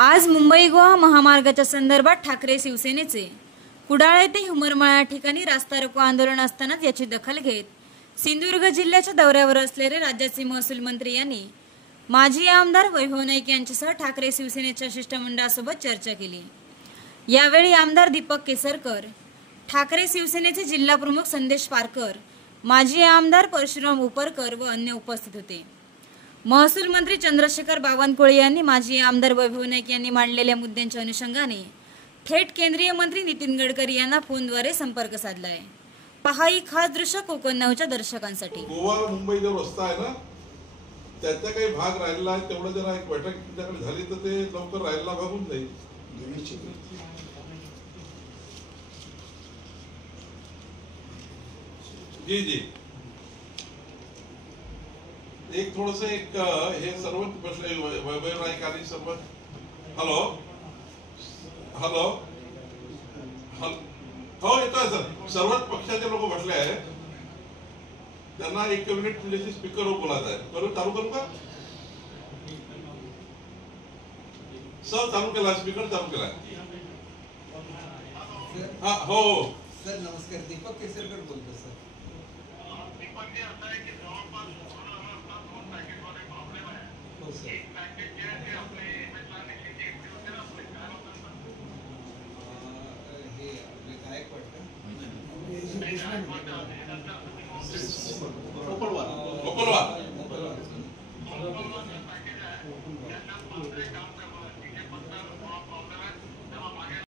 आज मुंबई गोवा महामार्गाच्या संदर्भात ठाकरे शिवसेनेचे कुडाळ येथे हुमरमाळा या ठिकाणी रास्ता रोको आंदोलन असतानाच याची दखल घेत सिंधुदुर्ग जिल्ह्याच्या दौऱ्यावर असलेले राज्याचे महसूल मंत्री यांनी माजी आमदार वैभव नाईक यांच्यासह ठाकरे शिवसेनेच्या शिष्टमंडळासोबत चर्चा केली। यावेळी आमदार दीपक केसरकर, ठाकरे शिवसेनेचे जिल्हा प्रमुख संदेश पारकर, माजी आमदार परशुराम उपरकर व अन्य उपस्थित होते। महसूल मंत्री चंद्रशेखर बावनकुळे यांनी माजी आमदार वैभव नाईक यांनी मांडलेल्या मुद्द्यांच्या अनुषंगाने थेट केंद्रीय मंत्री नितीन गडकरी यांना फोनद्वारे संपर्क साधला आहे। पहा ही खास दृश्य कोकण नऊच्या दर्शकांसाठी। गोवा मुंबई जो रस्ता आहे ना, त्याचा काही भाग राहिला आहे, तेवढं जरा एक बैठक तुमच्याकडे झाली तर ते लवकर राहिला भागून जाईल। जी जी एक थोडस एक हे सर्व बसले वैभव नाईक आणि सर्व हॅलो हॅलो हो येतोय सर। सर्वच पक्षाचे लोक बसले आहेत, त्यांना एक मिनिट तुझ्याशी स्पीकरवर बोलायचं आहे। करू चालू करू का सर? चालू केला, स्पीकर चालू केला। हा हो सर नमस्कार, दीपक केसरकर बोलतो सर।